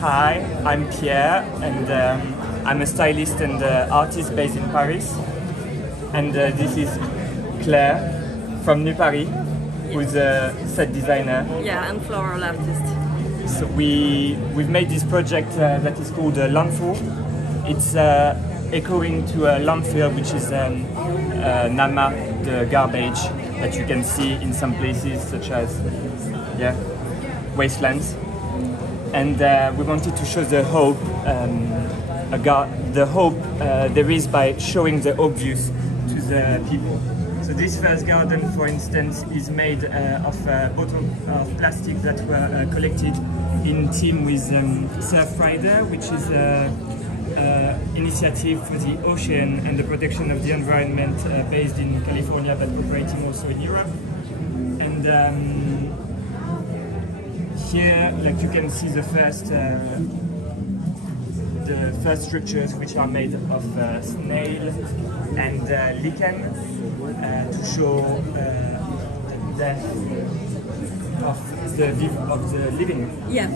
Hi, I'm Pierre, and I'm a stylist and artist based in Paris. And this is Claire from Nue Paris, who's a set designer. Yeah, and floral artist. So we've made this project that is called Landfill. It's echoing to a landfill, which is Nama, the garbage that you can see in some places, such as wastelands. And we wanted to show the hope, there is by showing the obvious to the people. So this first garden, for instance, is made of bottles of plastic that were collected in team with Surf Rider, which is an initiative for the ocean and the protection of the environment based in California but operating also in Europe. And here, like you can see the first structures, which are made of snail and lichen to show the death of the living. Yeah.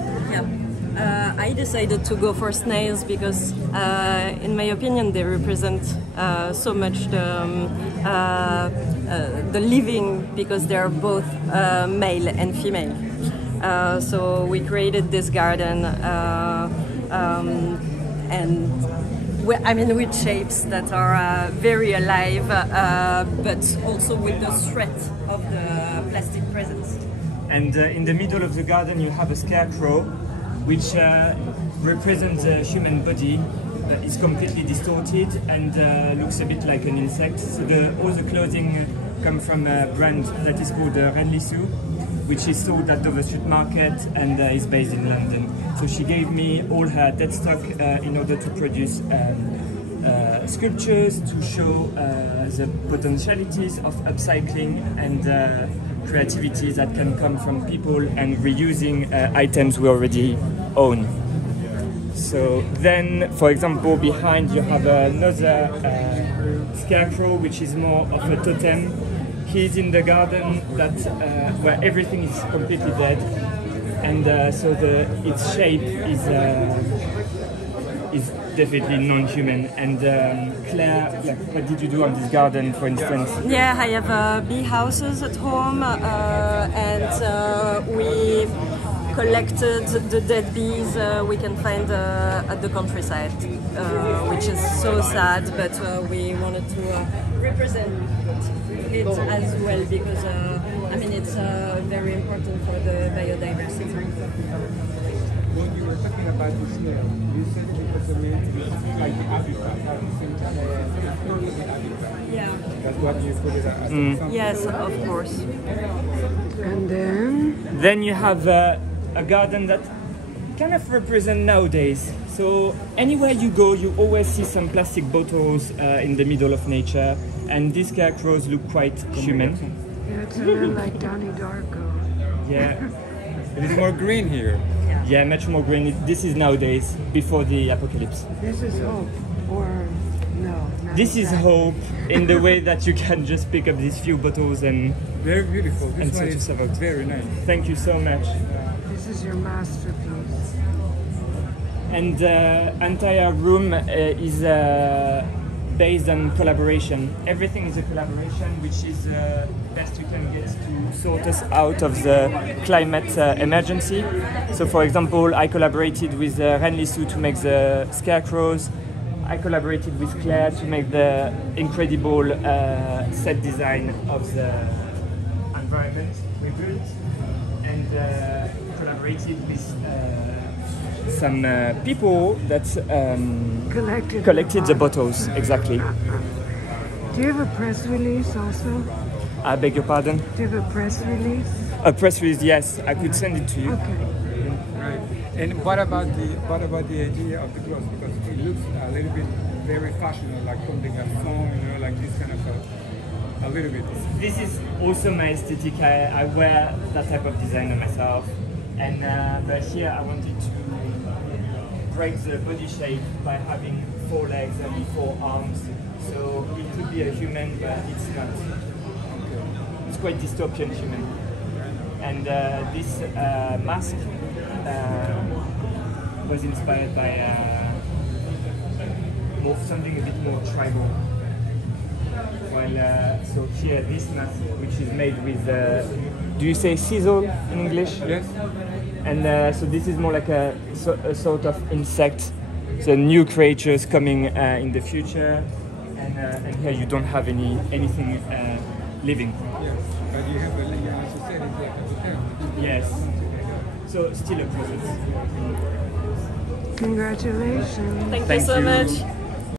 I decided to go for snails because, in my opinion, they represent so much the living, because they are both male and female. So we created this garden, with shapes that are very alive, but also with the threat of the plastic presence. And in the middle of the garden, you have a scarecrow, which represents a human body that is completely distorted and looks a bit like an insect. So all the clothing come from a brand that is called Renli Su, which is sold at Dover Street Market and is based in London. So she gave me all her deadstock in order to produce sculptures to show the potentialities of upcycling and creativity that can come from people and reusing items we already own. So then, for example, behind you have another scarecrow, which is more of a totem. He's in the garden that where everything is completely dead, and so its shape is definitely non-human. And Claire, what did you do on this garden, for instance? Yeah, I have bee houses at home, and we collected the dead bees we can find at the countryside, which is so sad, but we wanted to represent it as well, because it's very important for the biodiversity. When you were talking about the snail, you said it was like the habitat, at the same time it's not the habitat. Yeah. That's what you put it as an example. Yes, of course. And then you have a garden that kind of represents nowadays. So anywhere you go, you always see some plastic bottles in the middle of nature, and these scarecrows look quite human. yeah, it's a little like Donnie Darko. Yeah. It is more green here. Yeah, much more green. This is nowadays, before the apocalypse. This is hope, or no? not This is exactly. hope in the way that you can just pick up these few bottles and Very beautiful. And This so one to is survive. very nice. thank you so much. This is your masterpiece. And the entire room is based on collaboration. Everything is a collaboration, which is best you can get to sort us out of the climate emergency. So for example, I collaborated with Renli Su to make the scarecrows. I collaborated with Claire to make the incredible set design of the environment we built, and collaborated with some people that collected the bottles, exactly. Do you have a press release also? I beg your pardon? Do you have a press release? A press release, yes, I could send it to you. Okay. Right. And what about the idea of the clothes? Because it looks a little bit very fashionable, like something at home, like this kind of a little bit. This is also my aesthetic. I wear that type of designer myself, and but here I wanted to break the body shape by having 4 legs and 4 arms. So it could be a human, but it's not. It's quite dystopian human. And this mask was inspired by something a bit more tribal. While so here this mask, which is made with, do you say sisal in English? Yes. And so this is more like a sort of insect, so new creatures coming in the future. And here you don't have anything living. Yes, but you also said it's like a hotel. Yes. So still a process. Congratulations. Thank you so much.